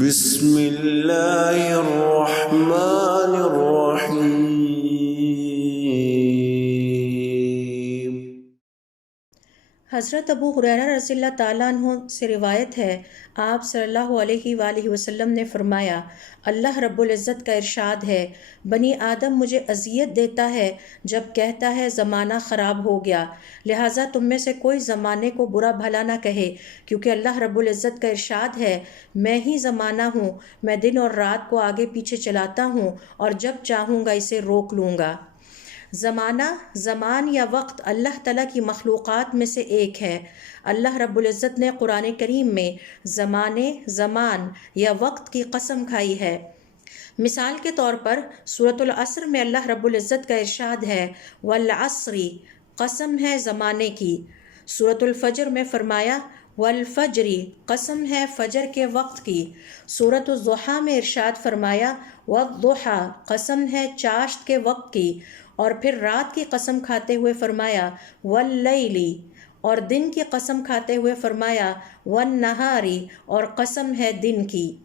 بسم اللہ الرحمن الرحیم۔ حضرت ابو ہریرہ رضی اللہ تعالیٰ عنہ سے روایت ہے، آپ صلی اللہ علیہ وآلہ وسلم نے فرمایا، اللہ رب العزت کا ارشاد ہے، بنی آدم مجھے اذیت دیتا ہے جب کہتا ہے زمانہ خراب ہو گیا، لہٰذا تم میں سے کوئی زمانے کو برا بھلا نہ کہے، کیونکہ اللہ رب العزت کا ارشاد ہے، میں ہی زمانہ ہوں، میں دن اور رات کو آگے پیچھے چلاتا ہوں اور جب چاہوں گا اسے روک لوں گا۔ زمانہ، زمان یا وقت اللہ تعالیٰ کی مخلوقات میں سے ایک ہے۔ اللہ رب العزت نے قرآن کریم میں زمانے، زمان یا وقت کی قسم کھائی ہے۔ مثال کے طور پر سورۃ العصر میں اللہ رب العزت کا ارشاد ہے، والعصر، قسم ہے زمانے کی۔ سورۃ الفجر میں فرمایا، والفجر، قسم ہے فجر کے وقت کی۔ سورۃ الضحیٰ میں ارشاد فرمایا، والضحیٰ، قسم ہے چاشت کے وقت کی۔ اور پھر رات کی قسم کھاتے ہوئے فرمایا، واللیل، اور دن کی قسم کھاتے ہوئے فرمایا، والنہار، اور قسم ہے دن کی۔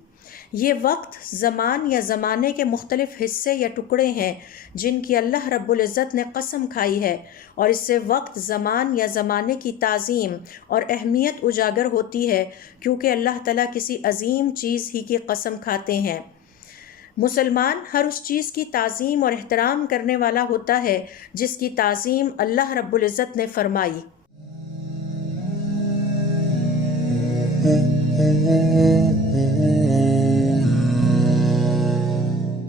یہ وقت، زمان یا زمانے کے مختلف حصے یا ٹکڑے ہیں جن کی اللہ رب العزت نے قسم کھائی ہے، اور اس سے وقت، زمان یا زمانے کی تعظیم اور اہمیت اجاگر ہوتی ہے، کیونکہ اللہ تعالیٰ کسی عظیم چیز ہی کی قسم کھاتے ہیں۔ مسلمان ہر اس چیز کی تعظیم اور احترام کرنے والا ہوتا ہے جس کی تعظیم اللہ رب العزت نے فرمائی۔